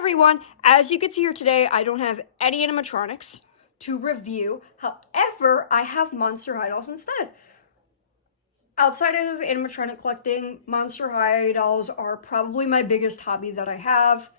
everyone, as you can see here today, I don't have any animatronics to review. However, I have Monster High dolls instead. Outside of animatronic collecting, Monster High dolls are probably my biggest hobby that I have.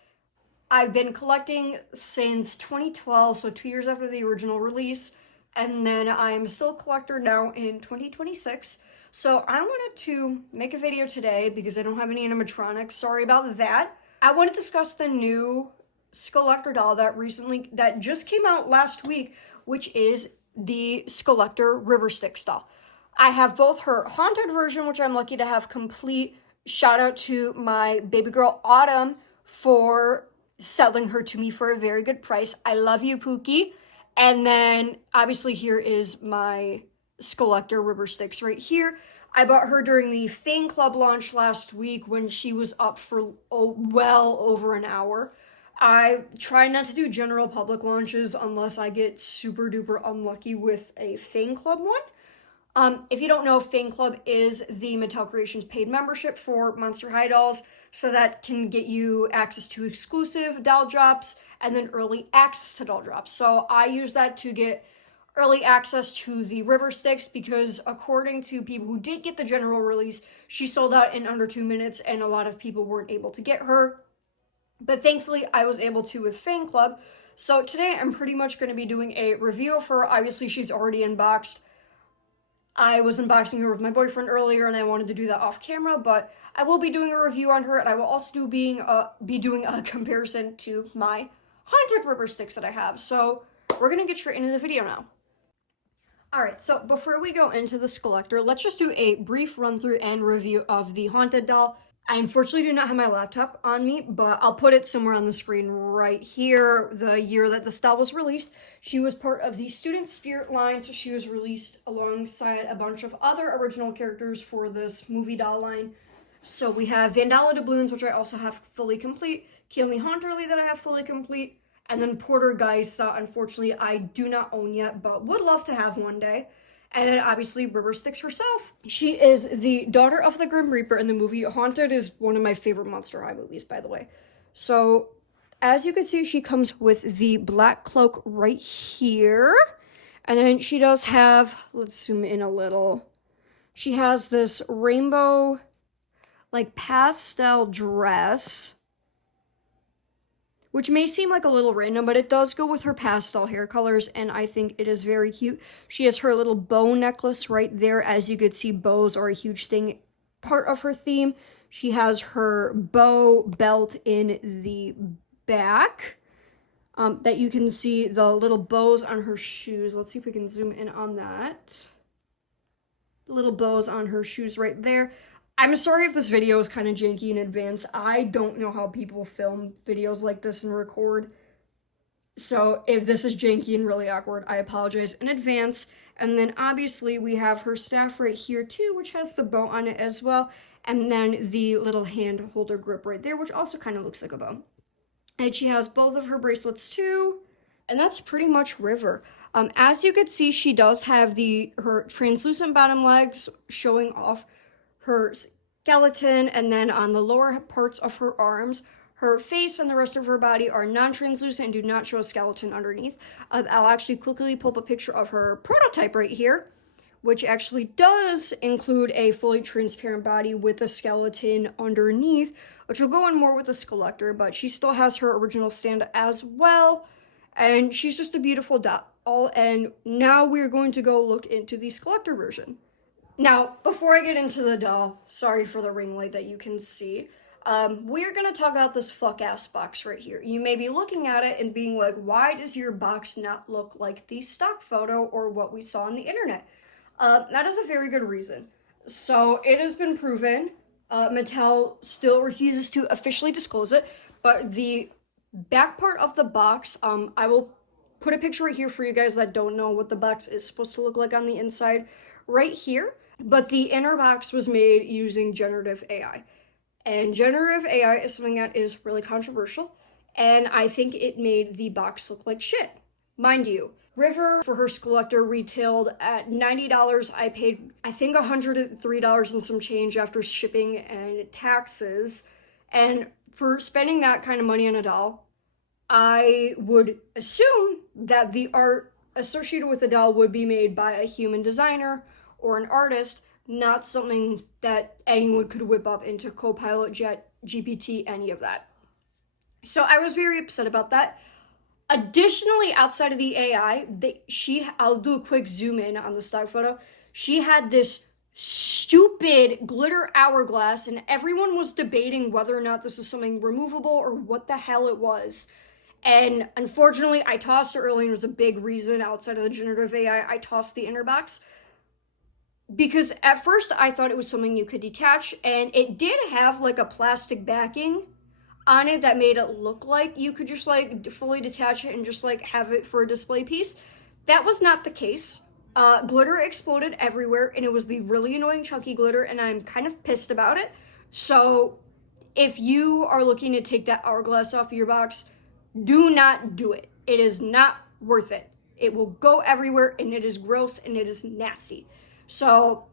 I've been collecting since 2012, so 2 years after the original release, and then I'm still a collector now in 2026. So I wanted to make a video today because I don't have any animatronics. Sorry about that. I want to discuss the new Skullector doll that just came out last week, which is the Skullector River Styxx doll. I have both her haunted version, which I'm lucky to have complete. Shout out to my baby girl Autumn for selling her to me for a very good price. I love you, Pookie. And then obviously here is my Skullector River Styxx right here. I bought her during the Fan Club launch last week when she was up for well over an hour. I try not to do general public launches unless I get super duper unlucky with a Fan Club one. If you don't know, Fan Club is the Mattel Creations paid membership for Monster High dolls, so that can get you access to exclusive doll drops and then early access to doll drops. So I use that to get early access to the River Styxx because according to people who did get the general release, she sold out in under 2 minutes and a lot of people weren't able to get her. But thankfully, I was able to with Fan Club. So today I'm pretty much going to be doing a review of her. Obviously, she's already unboxed. I was unboxing her with my boyfriend earlier and I wanted to do that off camera, but I will be doing a review on her and I will also be doing a comparison to my haunted River Styxx that I have. So we're going to get straight into the video now. Alright, so before we go into the Skullector, let's just do a brief run through and review of the haunted doll. I unfortunately do not have my laptop on me, but I'll put it somewhere on the screen right here. The year that this doll was released, she was part of the Student Spirit line, so she was released alongside a bunch of other original characters for this movie doll line. So we have Vandala Doubloons, which I also have fully complete, Kill Me Haunterly that I have fully complete, and then Porter Geist that unfortunately I do not own yet, but would love to have one day. And then obviously River Styxx herself. She is the daughter of the Grim Reaper in the movie. Haunted is one of my favorite Monster High movies, by the way. So as you can see, she comes with the black cloak right here. And then she does have, let's zoom in a little. She has this rainbow, like pastel dress, which may seem like a little random, but it does go with her pastel hair colors, and I think it is very cute. She has her little bow necklace right there. As you could see, bows are a huge thing, part of her theme. She has her bow belt in the back that you can see the little bows on her shoes. Let's see if we can zoom in on that. Little bows on her shoes right there. I'm sorry if this video is kind of janky in advance. I don't know how people film videos like this and record. So if this is janky and really awkward, I apologize in advance. And then obviously we have her staff right here too, which has the bow on it as well. And then the little hand holder grip right there, which also kind of looks like a bow. And she has both of her bracelets too. And that's pretty much River. As you can see, she does have her translucent bottom legs showing off her skeleton, and then on the lower parts of her arms, her face and the rest of her body are non-translucent and do not show a skeleton underneath. I'll actually quickly pull up a picture of her prototype right here, which actually does include a fully transparent body with a skeleton underneath, which will go in more with the Skullector, but she still has her original stand as well, and she's just a beautiful doll. And now we're going to go look into the Skullector version. Now, before I get into the doll, sorry for the ring light that you can see, we're going to talk about this fuck-ass box right here. You may be looking at it and being like, why does your box not look like the stock photo or what we saw on the internet? That is a very good reason. So, it has been proven, Mattel still refuses to officially disclose it, but the back part of the box, I will put a picture right here for you guys that don't know what the box is supposed to look like on the inside, right here. But the inner box was made using generative AI. And generative AI is something that is really controversial. And I think it made the box look like shit. Mind you, River, for her Skullector, retailed at $90. I paid, I think, $103 and some change after shipping and taxes. And for spending that kind of money on a doll, I would assume that the art associated with the doll would be made by a human designer or an artist, not something that anyone could whip up into Copilot, Jet, GPT, any of that. So I was very upset about that. Additionally, outside of the AI, I'll do a quick zoom in on the stock photo. She had this stupid glitter hourglass, and everyone was debating whether or not this is something removable or what the hell it was. And unfortunately, I tossed it early, and it was a big reason outside of the generative AI. I tossed the inner box because at first I thought it was something you could detach, and it did have like a plastic backing on it that made it look like you could just like fully detach it and just like have it for a display piece. That was not the case. Glitter exploded everywhere, and it was the really annoying chunky glitter, and I'm kind of pissed about it. So if you are looking to take that hourglass off of your box, do not do it. It is not worth it. It will go everywhere, and it is gross, and it is nasty. So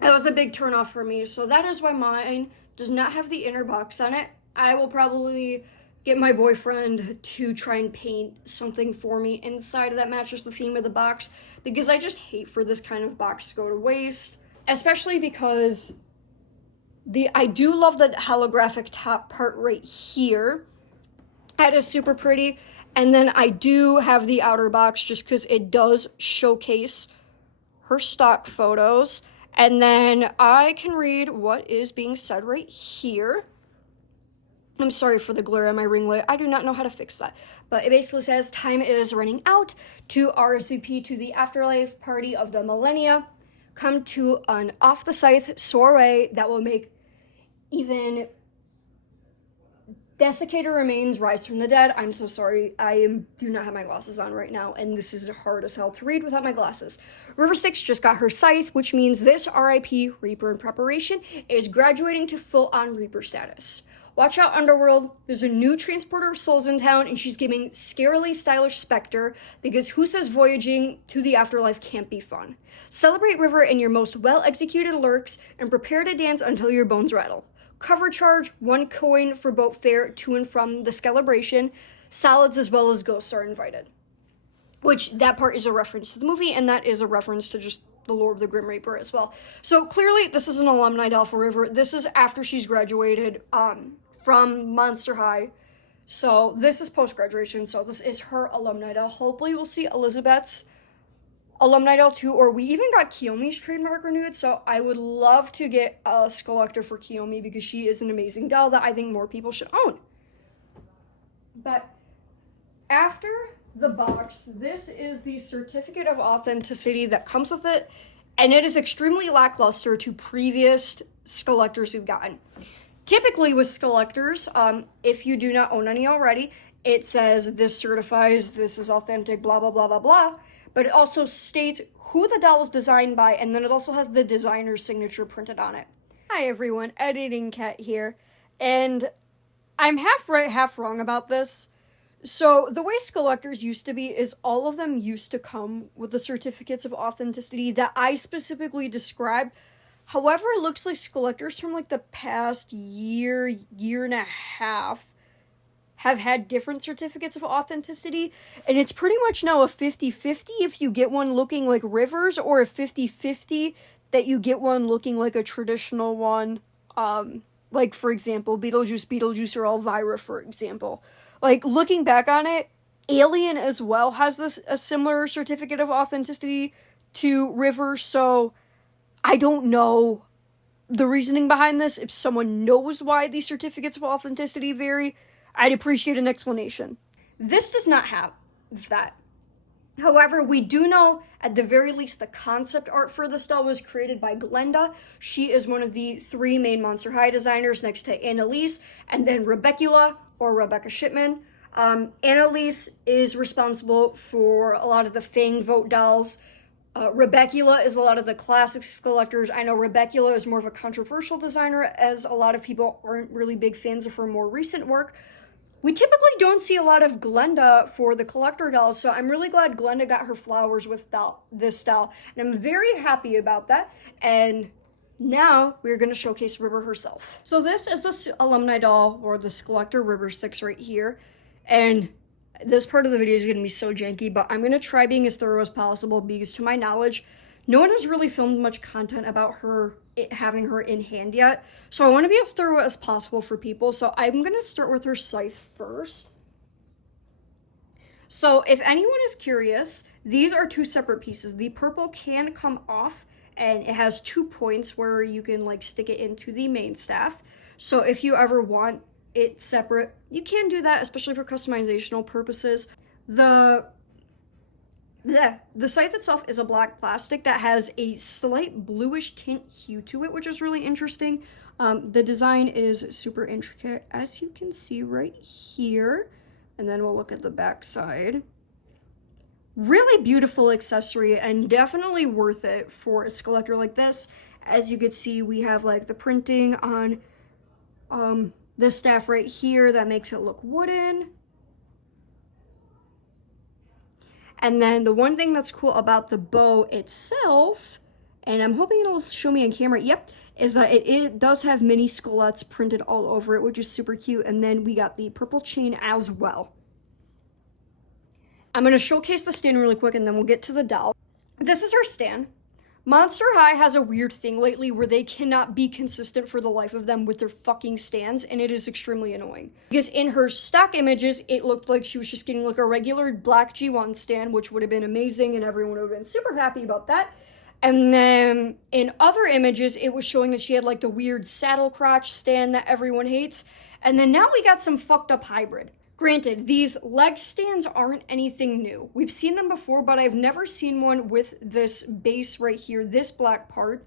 that was a big turnoff for me. So that is why mine does not have the inner box on it. I will probably get my boyfriend to try and paint something for me inside that matches the theme of the box, because I just hate for this kind of box to go to waste, especially because I do love the holographic top part right here. That is super pretty. And then I do have the outer box just because it does showcase her stock photos. And then I can read what is being said right here. I'm sorry for the glare on my ring light. I do not know how to fix that. But it basically says, time is running out to RSVP to the afterlife party of the millennia. Come to an off-the-scythe soiree that will make even desiccated remains rise from the dead. I'm so sorry. Do not have my glasses on right now, and this is hard as hell to read without my glasses. River Styxx just got her scythe, which means this RIP Reaper in preparation is graduating to full-on Reaper status. Watch out, Underworld. There's a new transporter of souls in town, and she's giving scarily stylish Spectre, because who says voyaging to the afterlife can't be fun? Celebrate River in your most well-executed lurks, and prepare to dance until your bones rattle. Cover charge, 1 coin for boat fare to and from the Skullector. Solids as well as ghosts are invited. Which, that part is a reference to the movie, and that is a reference to just the lore of the Grim Reaper as well. So clearly, this is an alumni doll for River. This is after she's graduated from Monster High. So this is post-graduation, so this is her alumni doll. Hopefully we'll see Elizabeth's alumni doll too, or we even got Kiyomi's trademark renewed, so I would love to get a Skullector for Kiyomi, because she is an amazing doll that I think more people should own. But after the box, this is the certificate of authenticity that comes with it, and it is extremely lackluster to previous Skullectors we've gotten. Typically with Skullectors, if you do not own any already, it says this certifies this is authentic, blah, blah, blah, blah, blah. But it also states who the doll was designed by, and then it also has the designer's signature printed on it. Hi everyone, Editing Cat here, and I'm half right, half wrong about this. So the way Skullectors used to be is all of them used to come with the certificates of authenticity that I specifically described. However, it looks like Skullectors from like the past year and a half have had different certificates of authenticity, and it's pretty much now a 50-50 if you get one looking like Rivers, or a 50-50 that you get one looking like a traditional one, like, for example, Beetlejuice, or Elvira, for example. Like, looking back on it, Alien as well has a similar certificate of authenticity to Rivers, so I don't know the reasoning behind this. If someone knows why these certificates of authenticity vary, I'd appreciate an explanation. This does not have that. However, we do know, at the very least, the concept art for this doll was created by Glenda. She is one of the 3 main Monster High designers, next to Annalise, and then Rebecca, or Rebecca Shipman. Annalise is responsible for a lot of the Fang Vote dolls. Rebecca is a lot of the classic Skullectors. I know Rebecca is more of a controversial designer, as a lot of people aren't really big fans of her more recent work. We typically don't see a lot of Glenda for the collector dolls, so I'm really glad Glenda got her flowers with this doll, and I'm very happy about that. And now we're going to showcase River herself. So this is the alumni doll, or the Skullector River Styxx right here. And this part of the video is going to be so janky, but I'm going to try being as thorough as possible because to my knowledge, no one has really filmed much content about having her in hand yet. So I want to be as thorough as possible for people. So I'm going to start with her scythe first. So if anyone is curious, these are two separate pieces. The purple can come off and it has 2 points where you can like stick it into the main staff. So if you ever want it separate, you can do that, especially for customizational purposes. The scythe itself is a black plastic that has a slight bluish tint hue to it, which is really interesting. The design is super intricate, as you can see right here. And then we'll look at the back side. Really beautiful accessory and definitely worth it for a Skullector like this. As you can see, we have like the printing on the staff right here that makes it look wooden. And then the one thing that's cool about the bow itself, and I'm hoping it'll show me on camera, yep, is that it does have mini skullets printed all over it, which is super cute. And then we got the purple chain as well. I'm going to showcase the stand really quick and then we'll get to the doll. This is her stand. Monster High has a weird thing lately where they cannot be consistent for the life of them with their fucking stands, and it is extremely annoying. Because in her stock images, it looked like she was just getting like a regular black G1 stand, which would have been amazing and everyone would have been super happy about that. And then in other images, it was showing that she had like the weird saddle crotch stand that everyone hates. And then now we got some fucked up hybrid. Granted, these leg stands aren't anything new. We've seen them before, but I've never seen one with this base right here, this black part.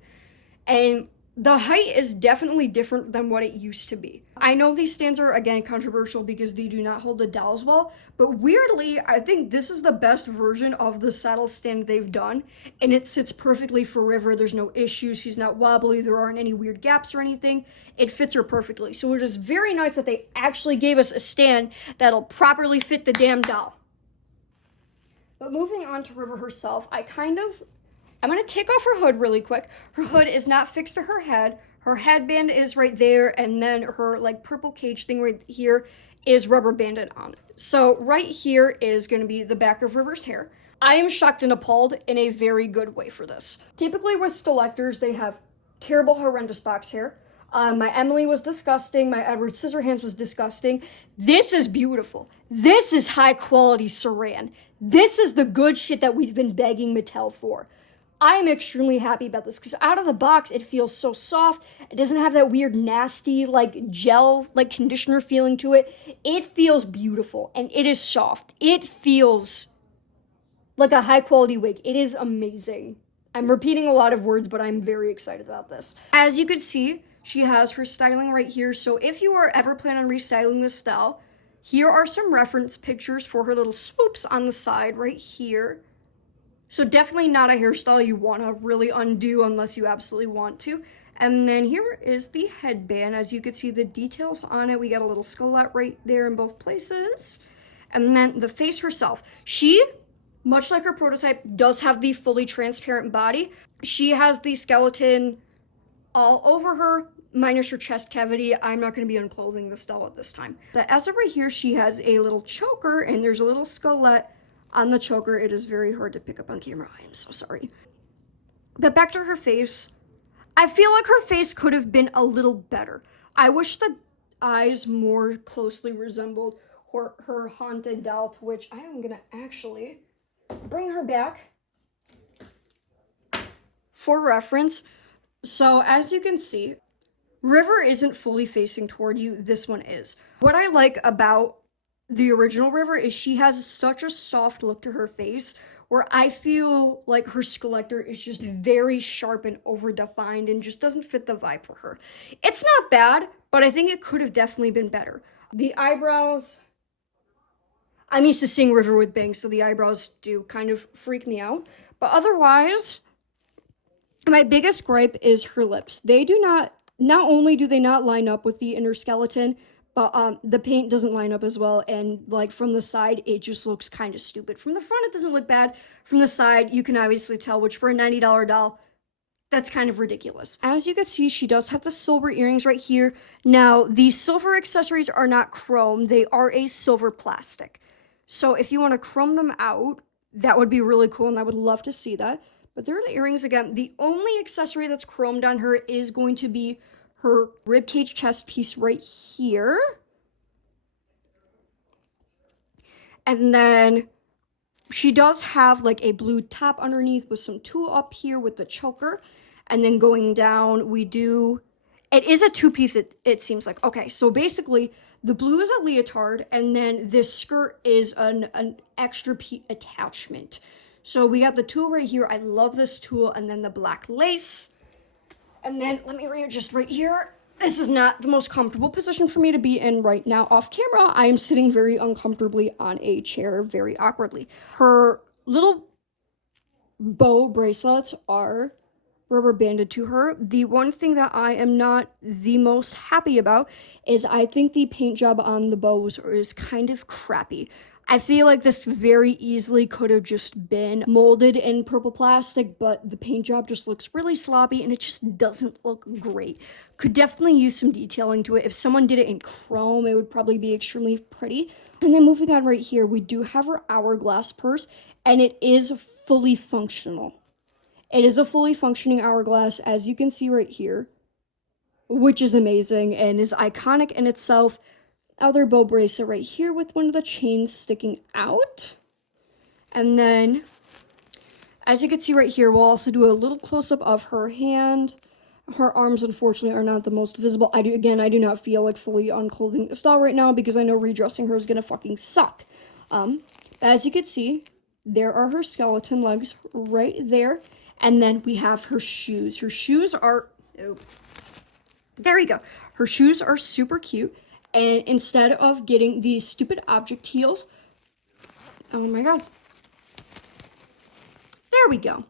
And the height is definitely different than what it used to be. I know these stands are, again, controversial because they do not hold the dowels well, but weirdly, I think this is the best version of the saddle stand they've done, and it sits perfectly for River. There's no issues. She's not wobbly. There aren't any weird gaps or anything. It fits her perfectly. So it is very nice that they actually gave us a stand that'll properly fit the damn doll. But moving on to River herself, I'm going to take off her hood really quick. Her hood is not fixed to her head. Her headband is right there, and then her like purple cage thing right here is rubber banded on. So right here is going to be the back of River's hair. I am shocked and appalled in a very good way for this. Typically with Skullectors, they have terrible, horrendous box hair. My Emily was disgusting. My Edward Scissorhands was disgusting. This is beautiful. This is high quality saran. This is the good shit that we've been begging Mattel for. I am extremely happy about this because out of the box, it feels so soft. It doesn't have that weird, nasty, like gel, like conditioner feeling to it. It feels beautiful and it is soft. It feels like a high quality wig. It is amazing. I'm repeating a lot of words, but I'm very excited about this. As you can see, she has her styling right here. So if you are ever planning on restyling this style, here are some reference pictures for her little swoops on the side right here. So definitely not a hairstyle you want to really undo unless you absolutely want to. And then here is the headband. As you can see the details on it. We got a little skullet right there in both places. And then the face herself. She, much like her prototype, does have the fully transparent body. She has the skeleton all over her, minus her chest cavity. I'm not going to be unclothing this doll at this time. But as of right here, she has a little choker and there's a little skullet on the choker. It is very hard to pick up on camera. I am so sorry. But back to her face. I feel like her face could have been a little better. I wish the eyes more closely resembled her haunted doll, to which I am going to actually bring her back for reference. So as you can see, River isn't fully facing toward you. This one is. What I like about the original River is she has such a soft look to her face where I feel like her Skullector is just very sharp and over-defined and just doesn't fit the vibe for her. It's not bad, but I think it could have definitely been better. The eyebrows, I'm used to seeing River with bangs, so the eyebrows do kind of freak me out. But otherwise, my biggest gripe is her lips. They do not only do they not line up with the inner skeleton, but the paint doesn't line up as well, and like from the side, it just looks kind of stupid. From the front, it doesn't look bad. From the side, you can obviously tell, which for a $90 doll, That's kind of ridiculous. As you can see, she does have the silver earrings right here. Now, these silver accessories are not chrome. They are a silver plastic. So if you want to chrome them out, that would be really cool, and I would love to see that. But there are the earrings again. The only accessory that's chromed on her is going to be her ribcage chest piece right here. And then she does have like a blue top underneath with some tulle up here with the choker. And then going down, it is a two-piece, it seems like. Okay, so basically, the blue is a leotard, and then this skirt is an extra attachment. So we got the tulle right here. I love this tulle, and then the black lace. And then, let me readjust right here. This is not the most comfortable position for me to be in right now off camera. I am sitting very uncomfortably on a chair, very awkwardly. Her little bow bracelets are rubber banded to her. The one thing that I am not the most happy about is I think the paint job on the bows is kind of crappy. I feel like this very easily could have just been molded in purple plastic, but the paint job just looks really sloppy and it just doesn't look great. Could definitely use some detailing to it. If someone did it in chrome, it would probably be extremely pretty. And then moving on right here, we do have her hourglass purse, and it is fully functional. It is a fully functioning hourglass, as you can see right here, which is amazing and is iconic in itself. Other bow bracelet right here with one of the chains sticking out. And then, as you can see right here, we'll also do a little close-up of her hand. Her arms, unfortunately, are not the most visible. I do not feel like fully unclothing this doll right now because I know redressing her is gonna fucking suck. As you can see, there are her skeleton legs right there. And then we have her shoes. Her shoes are, there we go. Her shoes are super cute. And instead of getting these stupid object heels, oh my god. There we go.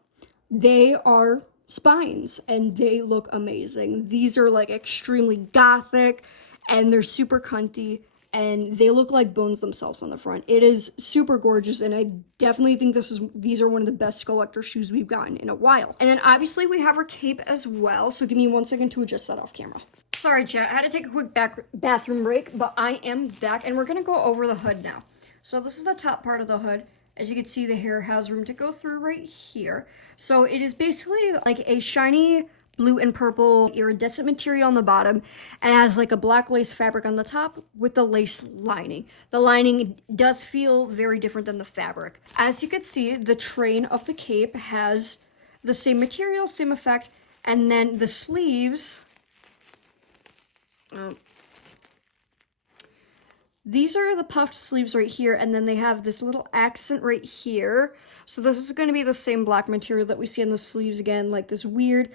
They are spines and they look amazing. These are like extremely gothic and they're super cunty. And they look like bones themselves on the front. It is super gorgeous, and I definitely think these are one of the best Skullector shoes we've gotten in a while. And then obviously we have her cape as well, so give me 1 second to adjust that off camera. Sorry, chat, I had to take a quick bathroom break, but I am back, and we're gonna go over the hood now. So this is the top part of the hood. As you can see, the hair has room to go through right here. So it is basically like a shiny blue and purple iridescent material on the bottom, and has like a black lace fabric on the top with the lace lining. The lining does feel very different than the fabric. As you can see, the train of the cape has the same material, same effect, and then the sleeves, these are the puffed sleeves right here, and then they have this little accent right here. So this is going to be the same black material that we see on the sleeves again, like this weird,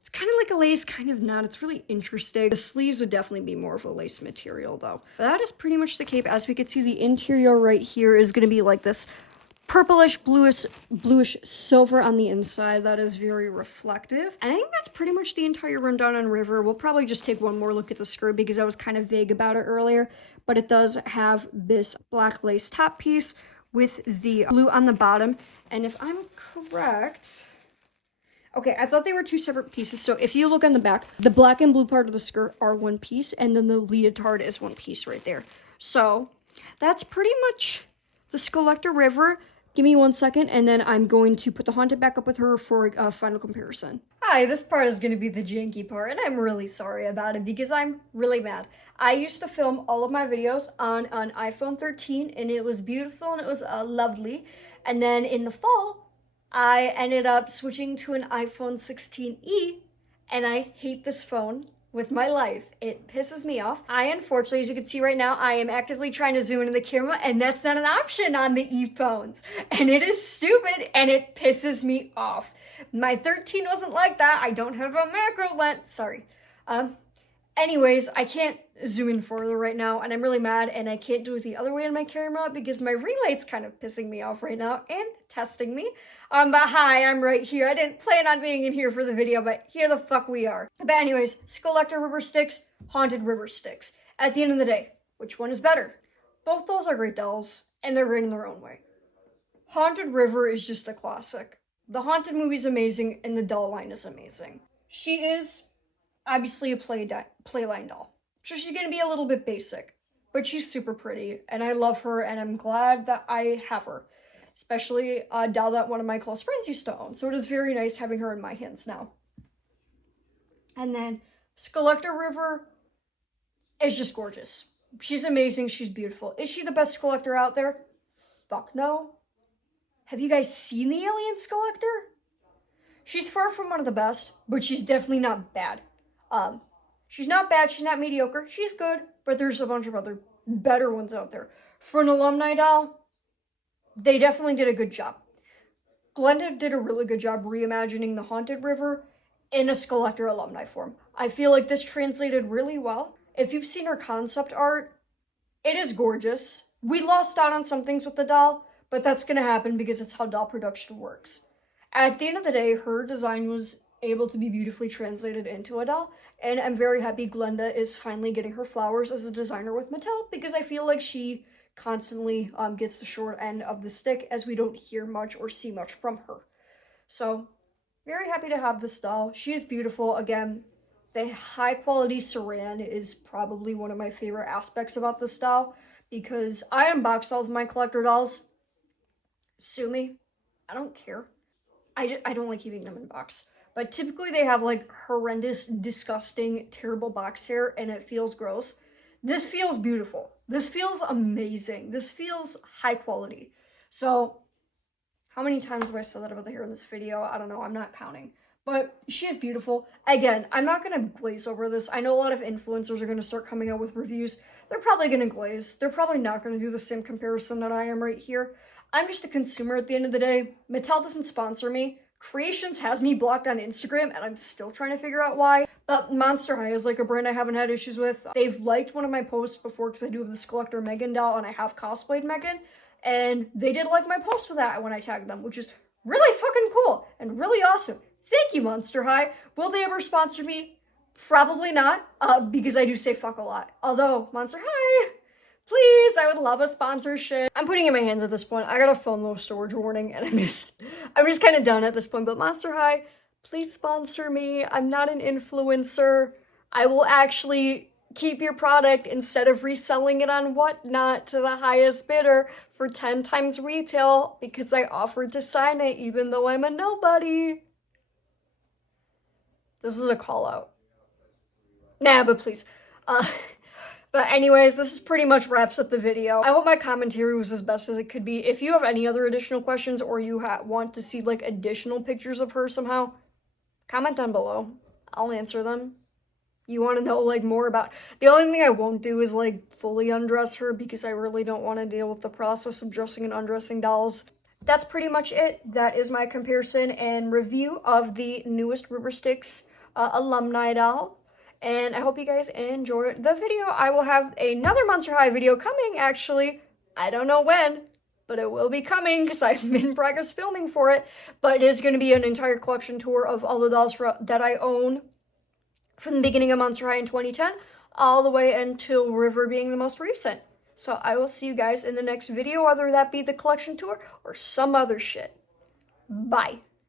it's kind of like a lace, kind of not. It's really interesting. The sleeves would definitely be more of a lace material though. But that is pretty much the cape. As we can see, the interior right here is going to be like this purplish, bluish silver on the inside. That is very reflective. And I think that's pretty much the entire rundown on River. We'll probably just take one more look at the skirt because I was kind of vague about it earlier. But it does have this black lace top piece with the blue on the bottom. And if I'm correct, okay, I thought they were two separate pieces. So if you look on the back, the black and blue part of the skirt are one piece, and then the leotard is one piece right there. So that's pretty much the Skullector River. Give me 1 second, and then I'm going to put the Haunted back up with her for a final comparison. Hi, this part is going to be the janky part, and I'm really sorry about it because I'm really mad. I used to film all of my videos on an iPhone 13, and it was beautiful, and it was lovely. And then in the fall, I ended up switching to an iPhone 16e, and I hate this phone with my life. It pisses me off. I unfortunately, as you can see right now, I am actively trying to zoom into the camera, and that's not an option on the e-phones. And it is stupid, and it pisses me off. My 13 wasn't like that. I don't have a macro lens. Sorry. Anyways, I can't zoom in further right now, and I'm really mad, and I can't do it the other way on my camera because my ring light's kind of pissing me off right now and testing me. But hi, I'm right here. I didn't plan on being in here for the video, but here the fuck we are. But anyways, Skullector River Styxx, Haunted River Styxx. At the end of the day, which one is better? Both dolls are great dolls, and they're great in their own way. Haunted River is just a classic. The Haunted movie's amazing, and the doll line is amazing. She is obviously a playline doll, so she's gonna be a little bit basic, but she's super pretty, and I love her, and I'm glad that I have her, especially a doll that one of my close friends used to own, so it is very nice having her in my hands now. And then Skullector River is just gorgeous. She's amazing, she's beautiful. Is she the best Skullector out there? Fuck no. Have you guys seen the alien Skullector? She's far from one of the best, but she's definitely not bad. She's not bad, she's not mediocre, she's good, but there's a bunch of other better ones out there. For an alumni doll, they definitely did a good job. Glenda did a really good job reimagining the Haunted River in a Skullector alumni form. I feel like this translated really well. If you've seen her concept art, it is gorgeous. We lost out on some things with the doll, but that's gonna happen because it's how doll production works. At the end of the day, her design was able to be beautifully translated into a doll, and I'm very happy Glenda is finally getting her flowers as a designer with Mattel, because I feel like she constantly gets the short end of the stick, as we don't hear much or see much from her. So, very happy to have this doll. She is beautiful. Again, the high quality saran is probably one of my favorite aspects about this doll, because I unbox all of my collector dolls. Sue me. I don't care. I don't like keeping them in box. But typically they have like horrendous, disgusting, terrible box hair, and it feels gross. This feels beautiful. This feels amazing. This feels high quality. So, how many times have I said that about the hair in this video? I don't know. I'm not counting. But she is beautiful. Again, I'm not going to glaze over this. I know a lot of influencers are going to start coming out with reviews. They're probably going to glaze. They're probably not going to do the same comparison that I am right here. I'm just a consumer at the end of the day. Mattel doesn't sponsor me. Creations has me blocked on Instagram, and I'm still trying to figure out why. But Monster High is like a brand I haven't had issues with. They've liked one of my posts before because I do have the Skullector Megan doll, and I have cosplayed Megan. And they did like my post for that when I tagged them, which is really fucking cool and really awesome. Thank you, Monster High. Will they ever sponsor me? Probably not, because I do say fuck a lot. Although, Monster High, please, I would love a sponsorship. I'm putting it in my hands at this point. I got a phone low storage warning, and I'm just kind of done at this point. But Monster High, please sponsor me. I'm not an influencer. I will actually keep your product instead of reselling it on Whatnot to the highest bidder for 10 times retail, because I offered to sign it even though I'm a nobody. This is a call out. Nah, but please. But anyways, this is pretty much wraps up the video. I hope my commentary was as best as it could be. If you have any other additional questions, or you want to see like additional pictures of her somehow, comment down below. I'll answer them. You want to know like more about... The only thing I won't do is like fully undress her, because I really don't want to deal with the process of dressing and undressing dolls. That's pretty much it. That is my comparison and review of the newest River Styxx alumni doll. And I hope you guys enjoyed the video. I will have another Monster High video coming, actually. I don't know when, but it will be coming because I'm in progress filming for it. But it is going to be an entire collection tour of all the dolls that I own from the beginning of Monster High in 2010 all the way until River being the most recent. So I will see you guys in the next video, whether that be the collection tour or some other shit. Bye.